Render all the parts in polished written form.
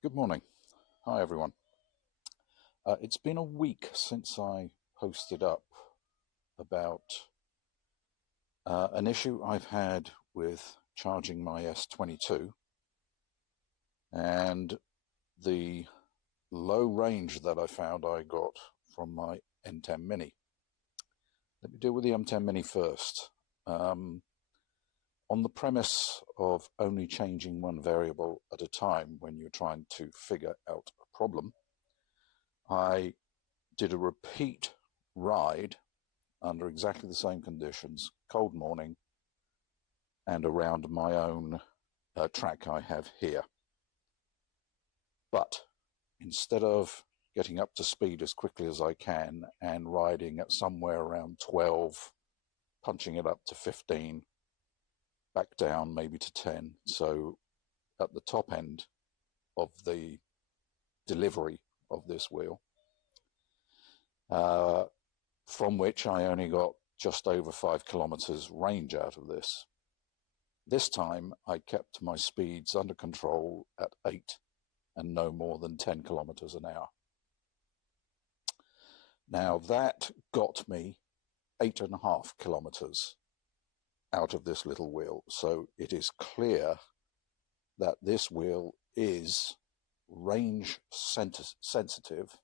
Good morning. Hi, everyone. It's been a week since I posted up about an issue I've had with charging my S22 and the low range that I found I got from my Mten-Mini. Let me deal with the Mten-Mini first. On the premise of only changing one variable at a time when you're trying to figure out a problem, I did a repeat ride under exactly the same conditions, cold morning, and around my own track I have here. But instead of getting up to speed as quickly as I can and riding at somewhere around 12, punching it up to 15, back down maybe to 10, so at the top end of the delivery of this wheel, from which I only got just over 5 kilometers range out of this. This time I kept my speeds under control at 8 and no more than 10 kilometers an hour. Now that got me 8.5 kilometers out of this little wheel. So it is clear that this wheel is range sensitive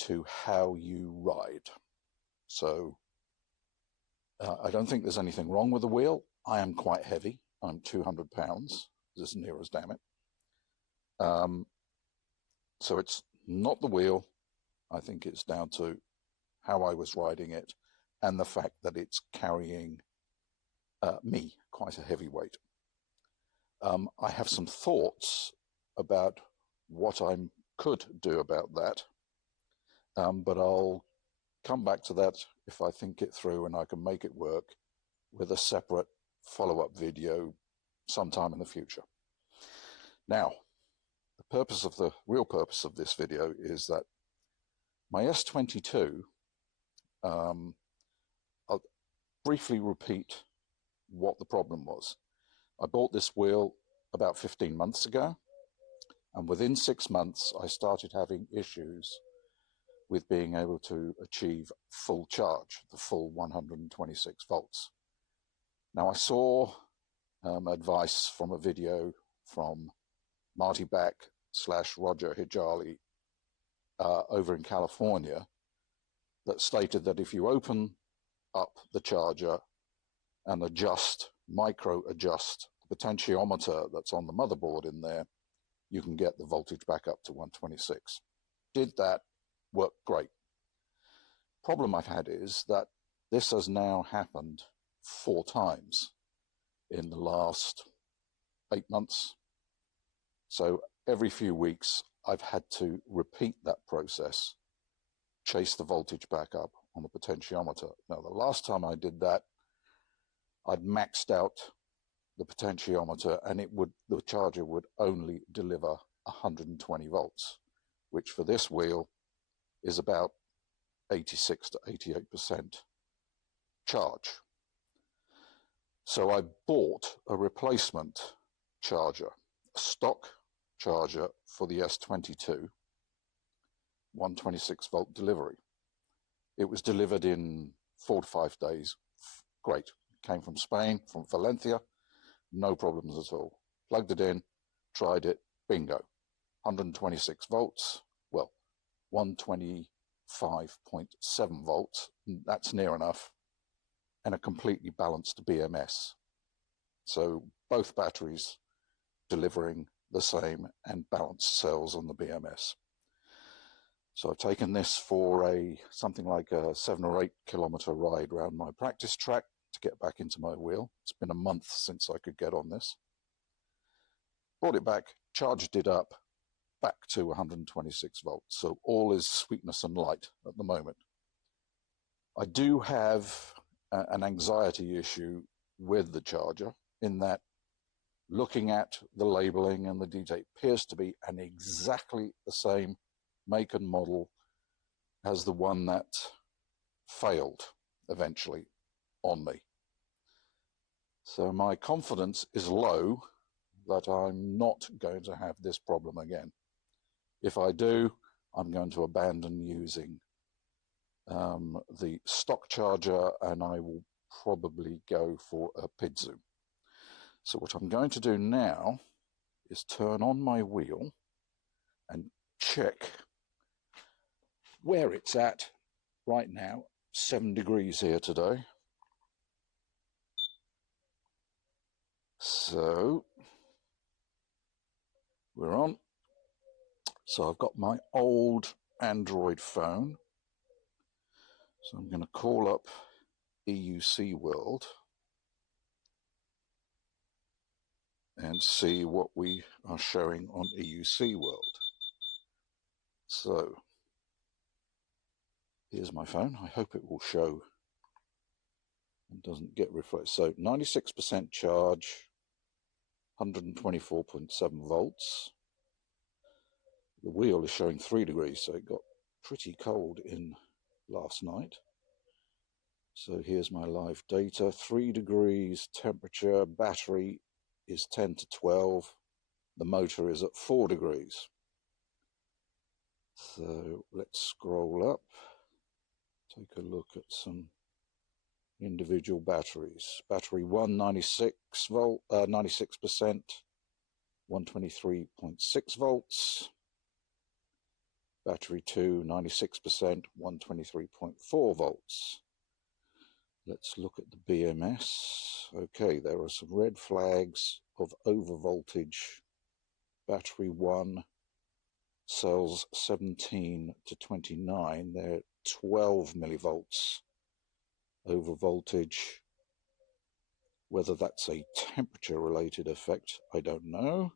to how you ride. So I don't think there's anything wrong with the wheel. I am quite heavy. I'm 200 pounds, as near as damn it. So it's not the wheel. I think it's down to how I was riding it and the fact that it's carrying me, quite a heavy weight. I have some thoughts about what I could do about that, but I'll come back to that if I think it through and I can make it work with a separate follow-up video sometime in the future. Now, the real purpose of this video is that my S22, I'll briefly repeat what the problem was. I bought this wheel about 15 months ago, and within 6 months I started having issues with being able to achieve full charge, the full 126 volts. Now I saw advice from a video from Marty Back / Roger Hijali over in California that stated that if you open up the charger and micro adjust the potentiometer that's on the motherboard in there, you can get the voltage back up to 126. Did that, worked great. Problem I've had is that this has now happened 4 times in the last 8 months. So every few weeks I've had to repeat that process, chase the voltage back up on the potentiometer. Now the last time I did that, I'd maxed out the potentiometer and the charger would only deliver 120 volts, which for this wheel is about 86 to 88% charge. So I bought a replacement charger, a stock charger for the S22, 126 volt delivery. It was delivered in 4 to 5 days. Great. Came from Spain, from Valencia, no problems at all. Plugged it in, tried it, bingo. 126 volts, well, 125.7 volts, that's near enough, and a completely balanced BMS. So both batteries delivering the same and balanced cells on the BMS. So I've taken this for something like a 7 or 8 kilometer ride around my practice track to get back into my wheel. It's been a month since I could get on this. Brought it back, charged it up, back to 126 volts. So all is sweetness and light at the moment. I do have an anxiety issue with the charger in that looking at the labeling and the detail, it appears to be an exactly the same make and model as the one that failed eventually on me. So my confidence is low that I'm not going to have this problem again. If I do, I'm going to abandon using the stock charger, and I will probably go for a PID zoom. So what I'm going to do now is turn on my wheel and check where it's at right now. 7 degrees here today. So we're on. So I've got my old Android phone. So I'm going to call up EUC World and see what we are showing on EUC World. So here's my phone. I hope it will show and doesn't get reflected. So 96% charge, 124.7 volts. The wheel is showing 3 degrees, so it got pretty cold in last night. So here's my live data. 3 degrees temperature, battery is 10 to 12. The motor is at 4 degrees. So let's scroll up, take a look at some individual batteries. Battery 1, 96 volt, 96%, 123.6 volts. Battery 2, 96%, 123.4 volts. Let's look at the BMS. Okay, there are some red flags of overvoltage. Battery 1, cells 17 to 29, they're 12 millivolts over voltage. Whether that's a temperature related effect, I don't know.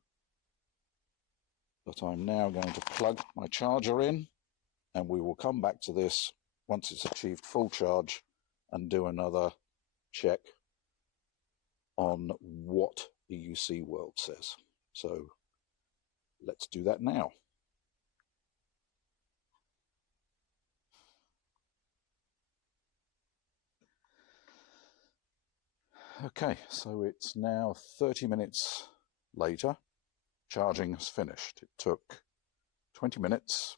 But I'm now going to plug my charger in, and we will come back to this once it's achieved full charge and do another check on what EUC World says. So let's do that now. Okay, so it's now 30 minutes later. Charging has finished. It took 20 minutes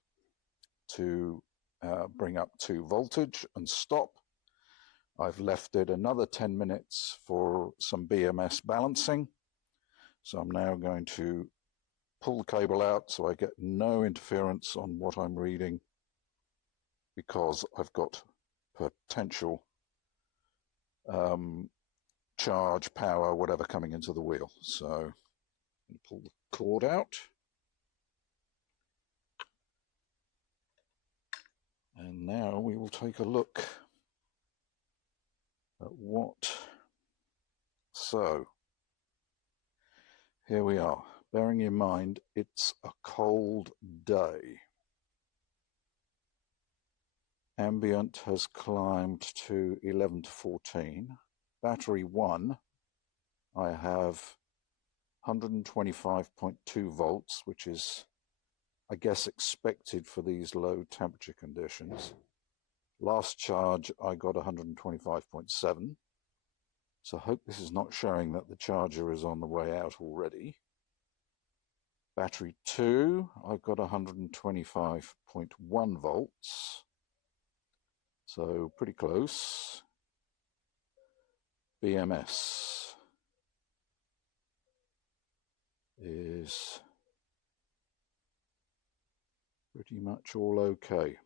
to bring up to voltage and stop. I've left it another 10 minutes for some BMS balancing. So I'm now going to pull the cable out so I get no interference on what I'm reading, because I've got potential charge, power, whatever coming into the wheel. So pull the cord out. And now we will take a look at what. So here we are, bearing in mind it's a cold day. Ambient has climbed to 11 to 14. Battery 1, I have 125.2 volts, which is, I guess, expected for these low temperature conditions. Last charge, I got 125.7. So I hope this is not showing that the charger is on the way out already. Battery 2, I've got 125.1 volts. So pretty close. BMS is pretty much all okay.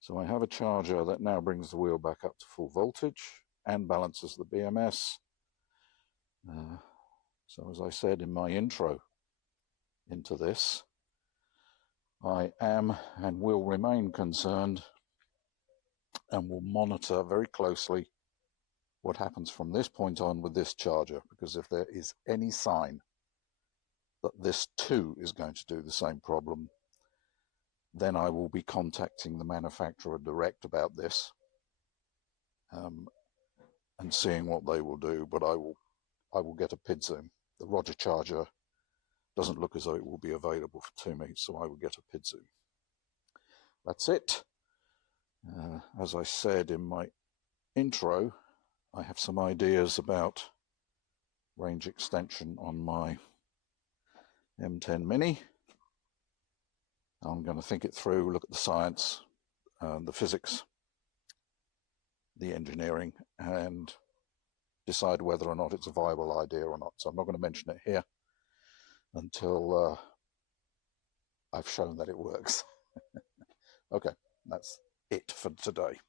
So I have a charger that now brings the wheel back up to full voltage and balances the BMS. So as I said in my intro into this, I am and will remain concerned and will monitor very closely what happens from this point on with this charger, because if there is any sign that this too is going to do the same problem, then I will be contacting the manufacturer direct about this and seeing what they will do. But I will get a PID zoom. The Roger charger doesn't look as though it will be available to me, so I will get a PID zoom. That's it. As I said in my intro, I have some ideas about range extension on my M10-Mini. I'm going to think it through, look at the science, the physics, the engineering, and decide whether or not it's a viable idea or not. So I'm not going to mention it here until I've shown that it works. Okay, that's it for today.